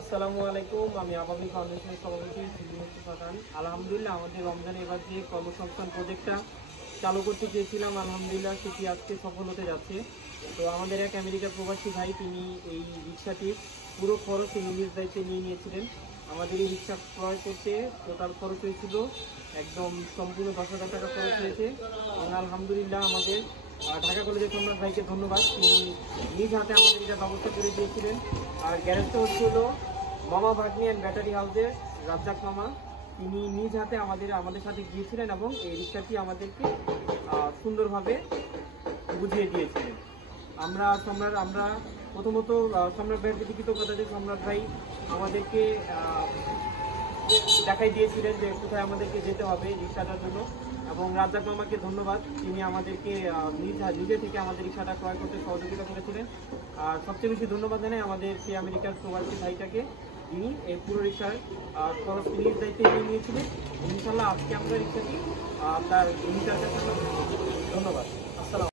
আসসালামু আলাইকুম। আমি আবাবিল ফাউন্ডেশনের সভাপতি মুস্তফা খান। আলহামদুলিল্লাহ, আমাদের রমজান এবার যে কর্মসংস্থান প্রজেক্টটা চালু করতে চেয়েছিলাম, আলহামদুলিল্লাহ সেটি আজকে সফল হতে যাচ্ছে। তো আমাদের এক আমেরিকার প্রবাসী ভাই, তিনি এই রিক্সাটির পুরো খরচ তিনি নিজ দায়িত্বে নিয়ে নিয়েছিলেন। আমাদের এই রিক্সা ক্রয় করতে টোটাল খরচ হয়েছিল একদম সম্পূর্ণ 10,000 টাকা খরচ হয়েছে। এবং আলহামদুলিল্লাহ আমাদের ঢাকা কলেজের সম্রাট ভাইকে ধন্যবাদ, তিনি নিজ হাতে আমাদের এটা ব্যবস্থা করে দিয়েছিলেন। আর গ্যারেজটা হচ্ছিল মামা ভাগ্নি অ্যান্ড ব্যাটারি হাউসের রাজ্জাক মামা, তিনি নিজ হাতে আমাদের সাথে গিয়েছিলেন এবং এই রিক্সাটি আমাদেরকে সুন্দরভাবে বুঝিয়ে দিয়েছিলেন। আমরা প্রথমত সম্রাট ভাইয়ের প্রতি কৃতজ্ঞতা যে সম্রাট ভাই আমাদেরকে দেখাই দিয়েছিলেন যে কোথায় আমাদেরকে যেতে হবে রিক্সাটার জন্য। এবং রাজ্জাক মামাকে ধন্যবাদ, তিনি আমাদেরকে নিজে থেকে আমাদের রিক্সাটা ক্রয় করতে সহযোগিতা করেছিলেন। আর সবচেয়ে বেশি ধন্যবাদ জানাই আমাদের সেই আমেরিকার প্রবাসী ভাইটাকে, তিনি এই পুরো রিক্সার খরচ নিজ দায়িত্বে নিয়ে নিয়েছিলেন। ইনশাল্লাহ আজকে আমরা রিক্সাটি তার ধন্যবাদ।